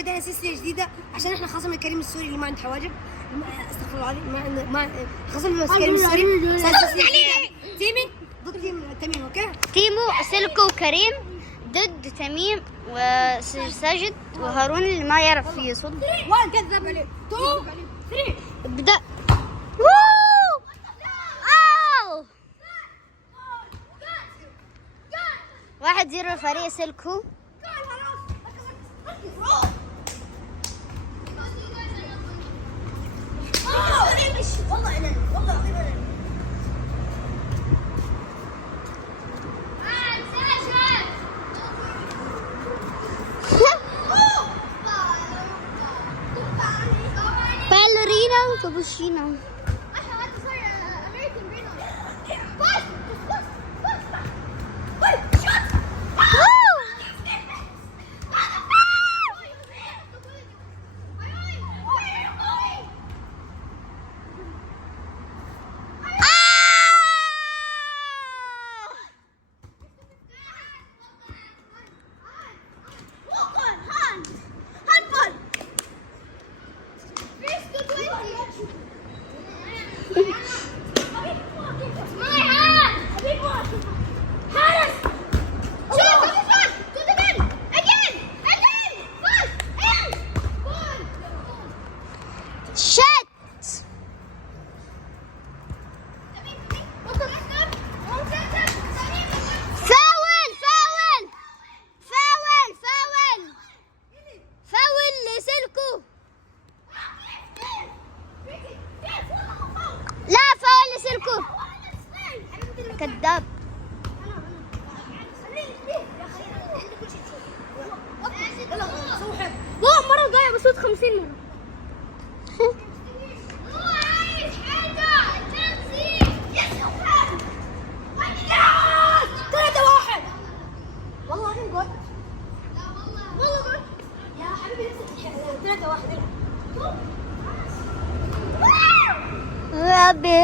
بدأنا سلسلة جديدة عشان احنا خصم الكريم السوري اللي ما عنده حواجب. استغفر الله العظيم، ما خصم الكريم السوري. سلسلة جديدة. تيمي ضد تميم، اوكي؟ تيمو سلكو وكريم ضد تميم وساجد وهارون اللي ما يعرف يصد. 1 كذب عليه، 2 3 ابدأ. 1-0 فريق سلكو. والله انا والله العظيم انا باليرينا وكابوشينا. كذاب. والله مرة ضايع بصوت 50 مرة. والله العظيم جول. والله جول. يا حبيبي نفسك 3-1. ربي